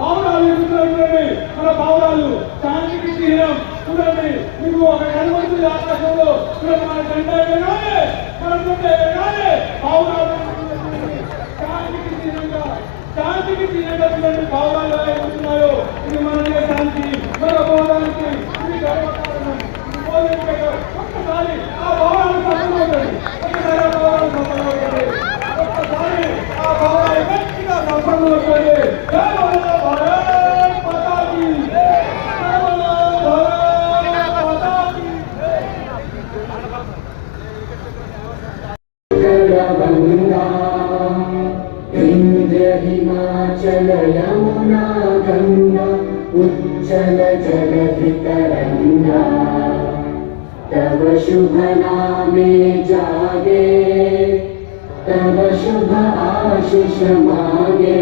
పావురాలు ఎగురుతున్నాయి. మన పావురాలు శాంతికి చిహ్నం చూడండి. మీకు ఒక కనబడుతుంది ఆకాశంలో. చూడండి, మన జెండా ఎగరాలి, మన జెండా ఎగరాలి. పావురాలు శాంతికి చిహ్నంగా, శాంతికి చిహ్నంగా చూడండి పావురాలు ఎలా ఎగురుతున్నాయో. ఇది మనకే శాంతి, మన భోగానికి ఇది గర్వకారణం. ఒక్కసారి ఆ పావురాలు సఫలమవుతుంది, ఒక్కసారి ఆ పావురాలు సఫలమవుతుంది, ఒక్కసారి ఆ పావురాలు గట్టిగా సఫలమవుతుంది. हिमाचल यमुना गंगा उज्जल जलधितरंगा तव शुभ नामे जागे तव शुभ आशीष मागे।